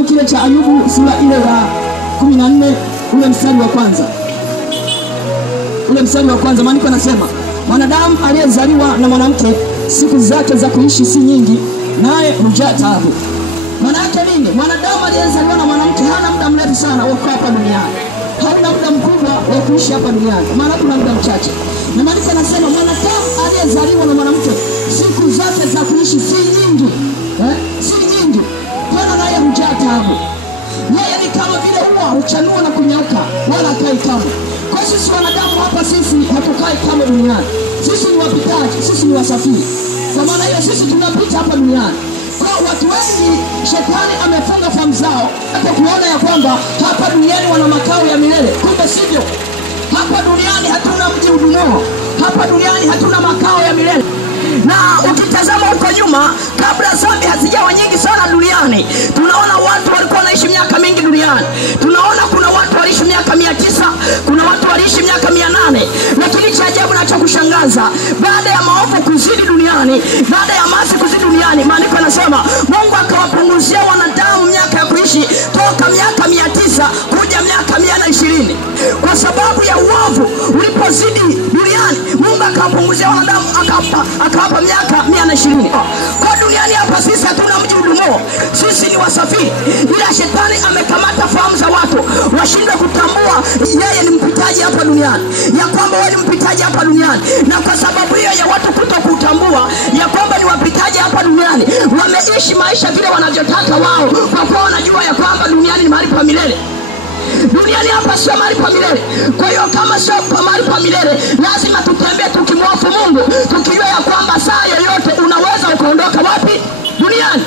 kitabu kile cha Ayubu sura ile ya 14 ule mstari wa kwanza. Ule mstari wa kwanza maandiko yanasema, mwanadamu aliyezaliwa na mwanamke siku zake za kuishi si nyingi, naye hujaa taabu. Maana yake nini? Mwanadamu aliyezaliwa na mwanamke hana muda mrefu sana wa kukaa hapa duniani. Hauna muda mkubwa wa kuishi hapa duniani. Maana kuna muda mchache. Na maandiko yanasema mwanadamu aliyezaliwa na mwanamke siku zake za kuishi si nyingi. Si nyingi. Tena naye hujaa taabu. Yeye ni kama vile ua huchanua na kunyauka, wala hakai kamwe. Kwa sisi wanadamu hapa sisi hatukai kama duniani. Sisi ni wapitaji, sisi ni wasafiri. Kwa maana hiyo sisi tunapita hapa duniani. Kwa watu wengi shetani amefunga fahamu zao hata kuona ya kwamba hapa duniani wana makao ya milele. Kumbe sivyo. Hapa duniani hatuna mji udumoo. Hapa duniani hatuna makao ya milele. Na ukitazama huko nyuma, kabla dhambi hazijawa nyingi sana duniani, tunaona watu walikuwa wanaishi miaka mingi duniani. Tunaona kuna watu waliishi miaka 900, kuna watu waliishi miaka 800. Lakini cha ajabu na cha kushangaza, baada ya maovu kuzidi duniani, baada ya maasi kuzidi duniani, maandiko yanasema Mungu akawapunguzia wanadamu miaka ya kuishi toka miaka 900 kuja miaka 120. Kwa sababu ya uovu ulipozidi duniani, Mungu akawapunguzia wanadamu akawapa miaka 120. Kwa duniani hapa sisi hatuna mji udumoo. Sisi ni wasafiri. Ila shetani amekamata fahamu za watu washindwe kutambua yeye ni mpitaji hapa duniani. Ya kwamba wewe ni mpitaji hapa duniani. Na kwa sababu hiyo ya watu kutokutambua ya kwamba ni wapitaji hapa duniani, wameishi maisha vile wanavyotaka wao, kwa kuwa wanajua ya kwamba duniani ni mahali pa milele. Duniani hapa sio mahali pa milele. Kwa hiyo kama sio mahali pa milele, lazima tutembee tukimhofu Mungu, tukijua ya kwamba saa yoyote unaweza ukaondoka wapi? Duniani.